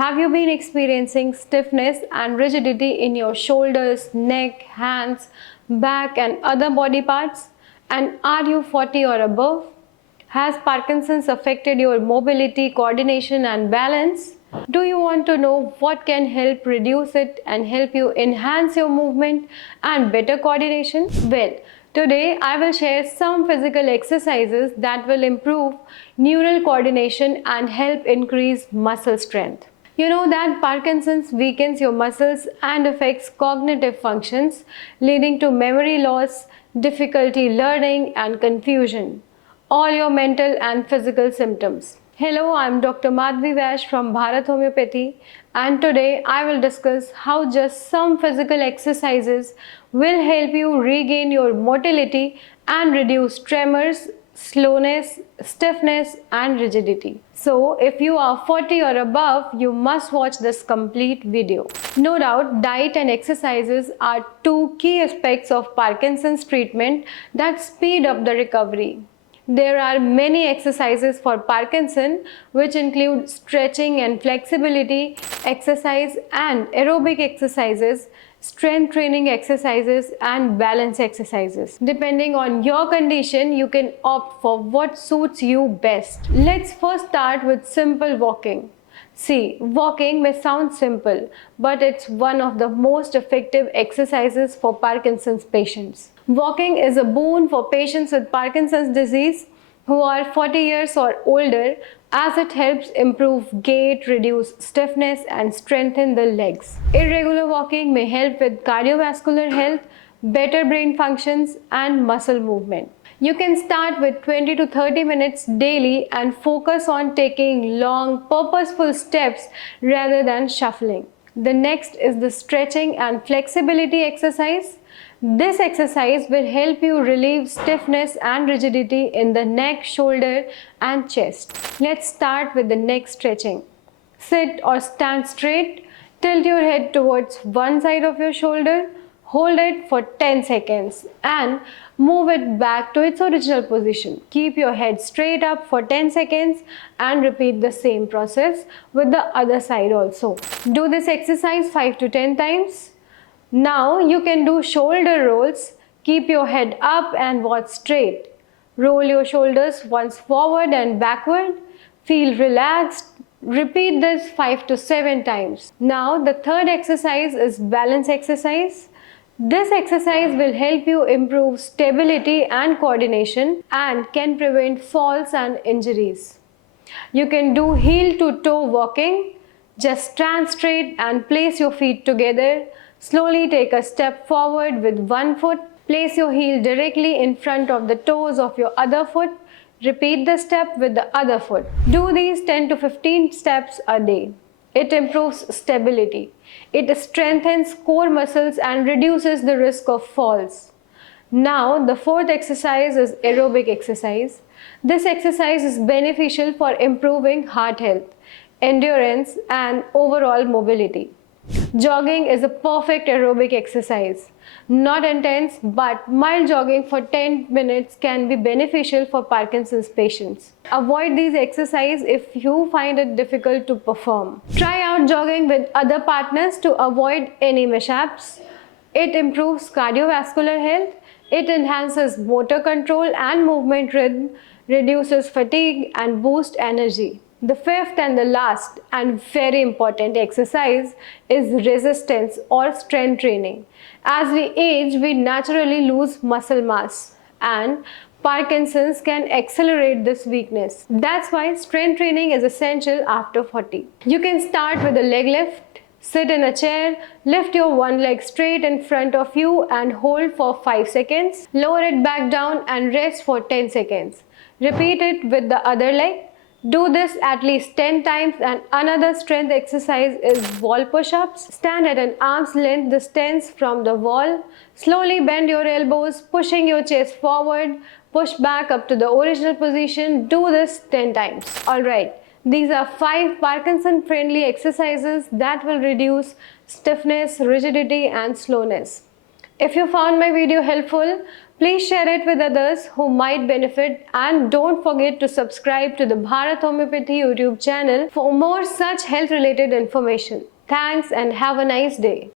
Have you been experiencing stiffness and rigidity in your shoulders, neck, hands, back, and other body parts? And are you 40 or above? Has Parkinson's affected your mobility, coordination, and balance? Do you want to know what can help reduce it and help you enhance your movement and better coordination? Well, today I will share some physical exercises that will improve neural coordination and help increase muscle strength. You know that Parkinson's weakens your muscles and affects cognitive functions, leading to memory loss, difficulty learning, and confusion. All your mental and physical symptoms. Hello, I'm Dr. Madhvi Vash from Bharat Homeopathy, and today I will discuss how just some physical exercises will help you regain your motility and reduce tremors, slowness, stiffness, and rigidity. So, if you are 40 or above, you must watch this complete video. No doubt, diet and exercises are two key aspects of Parkinson's treatment that speed up the recovery. There are many exercises for Parkinson which include stretching and flexibility exercise and aerobic exercises, strength training exercises and balance exercises. Depending on your condition, you can opt for what suits you best. Let's first start with simple walking. See, walking may sound simple, but it's one of the most effective exercises for Parkinson's patients. Walking is a boon for patients with Parkinson's disease who are 40 years or older, as it helps improve gait, reduce stiffness, and strengthen the legs. Irregular walking may help with cardiovascular health, better brain functions, and muscle movement. You can start with 20 to 30 minutes daily and focus on taking long, purposeful steps rather than shuffling. The next is the stretching and flexibility exercise. This exercise will help you relieve stiffness and rigidity in the neck, shoulder, and chest. Let's start with the neck stretching. Sit or stand straight, tilt your head towards one side of your shoulder, hold it for 10 seconds and move it back to its original position. Keep your head straight up for 10 seconds and repeat the same process with the other side also. Do this exercise 5 to 10 times. Now you can do shoulder rolls. Keep your head up and walk straight. Roll your shoulders once forward and backward. Feel relaxed. Repeat this 5 to 7 times. Now the third exercise is balance exercise. This exercise will help you improve stability and coordination and can prevent falls and injuries. You can do heel to toe walking. Just stand straight and place your feet together. Slowly take a step forward with one foot. Place your heel directly in front of the toes of your other foot. Repeat the step with the other foot. Do these 10 to 15 steps a day. It improves stability. It strengthens core muscles and reduces the risk of falls. Now, the fourth exercise is aerobic exercise. This exercise is beneficial for improving heart health, endurance, and overall mobility. Jogging is a perfect aerobic exercise. Not intense, but mild jogging for 10 minutes can be beneficial for Parkinson's patients. Avoid these exercises if you find it difficult to perform. Try out jogging with other partners to avoid any mishaps. It improves cardiovascular health. It enhances motor control and movement rhythm, reduces fatigue, and boosts energy. The fifth and the last and very important exercise is resistance or strength training. As we age, we naturally lose muscle mass, and Parkinson's can accelerate this weakness. That's why strength training is essential after 40. You can start with a leg lift. Sit in a chair, lift your one leg straight in front of you and hold for 5 seconds. Lower it back down and rest for 10 seconds. Repeat it with the other leg. Do this at least 10 times, and another strength exercise is wall push-ups. Stand at an arm's length distance from the wall. Slowly bend your elbows, pushing your chest forward. Push back up to the original position. Do this 10 times. Alright, these are 5 Parkinson-friendly exercises that will reduce stiffness, rigidity, and slowness. If you found my video helpful, Please share it with others who might benefit, and don't forget to subscribe to the Bharat Homeopathy YouTube channel for more such health related information. Thanks and have a nice day.